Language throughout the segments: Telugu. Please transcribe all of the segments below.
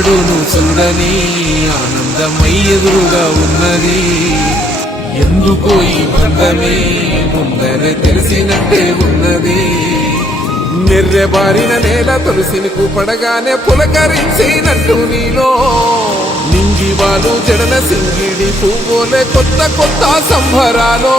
ఎన్నడూను చూడని ఆనందమై ఎదురుగా ఉన్నది. ఎందుకో ఈ బంధమే ముందరే తెలిసినట్టే ఉన్నది. నిర్రెబారిన నేల తులసిని కూపడగానే పులకరించినట్టు నీలో. నింగివాలు జడన సింగిడి పువ్వులే కొత్త కొత్త సంభరాలో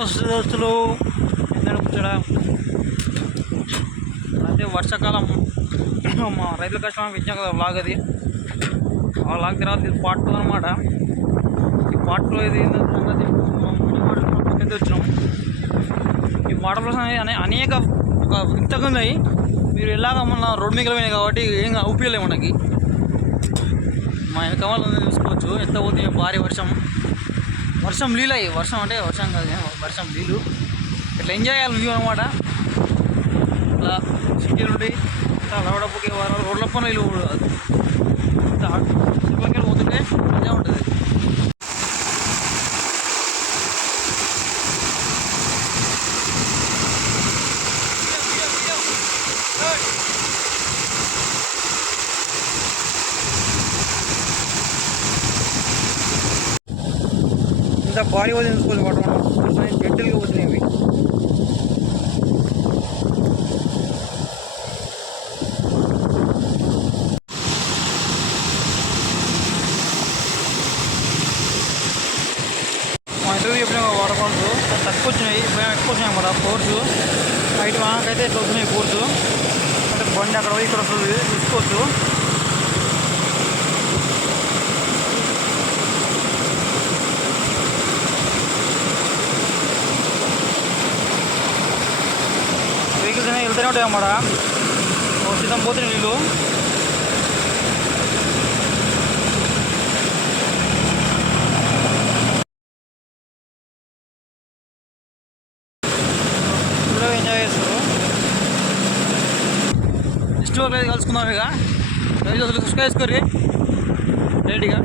నమస్తే దోస్తులు అంటే వర్షాకాలం. మా రైతుల కష్టం ఇచ్చాం కదా వ్లాగ్ అది. ఆ లాగ్ తర్వాత ఇది పార్ట్ అనమాట ఈ పాటలో ఇది సంగతి వచ్చినాం. ఈ వాటర్ అనే అనేక ఒక ఇంతకు ఉన్నాయి. మీరు ఎలాగ మన రోడ్ మీద పోయినాయి కాబట్టి ఏం ఉపయోగలేదు మనకి. మా వెనక వాళ్ళు చూసుకోవచ్చు. ఎంత పోతుంది? భారీ వర్షం. వర్షం నీళ్ళు అయ్యి వర్షం అంటే వర్షం కాదు వర్షం నీళ్ళు ఇట్లా ఎంజాయ్ చేయాలి వ్యూ అనమాట ఇట్లా సిటీ నుండి ఇట్లా లవడప్పుకి రోడ్ల పనులు ఇల్లు కాదు ఇట్లా పోతుంటే ఇంత భారీ వదిలి తీసుకోవాలి వాటర్ మనం జంటలుగా వచ్చినాయి మా ఇంటర్వ్యూ చెప్పిన వాటర్ ఫాల్స్. తక్కువ వచ్చినాయి. మేము ఎక్కువ వచ్చినాయి అన్నమాట ఫోర్స్. బయట మనకైతే ఇట్లా వచ్చినాయి ఫోర్స్. అంటే బండి అక్కడ ఇక్కడ వస్తుంది చూసుకోవచ్చు. వెహికల్స్ ఉంటాయి అన్నమాట. సిద్ధం పోతున్నాయి నీళ్ళు. ఎంజాయ్ చేస్తారు నెక్స్ట్ వర్క్ కలుసుకుందాం ఇక. సబ్స్క్రైబ్ చేసుకోర్రి రెడీగా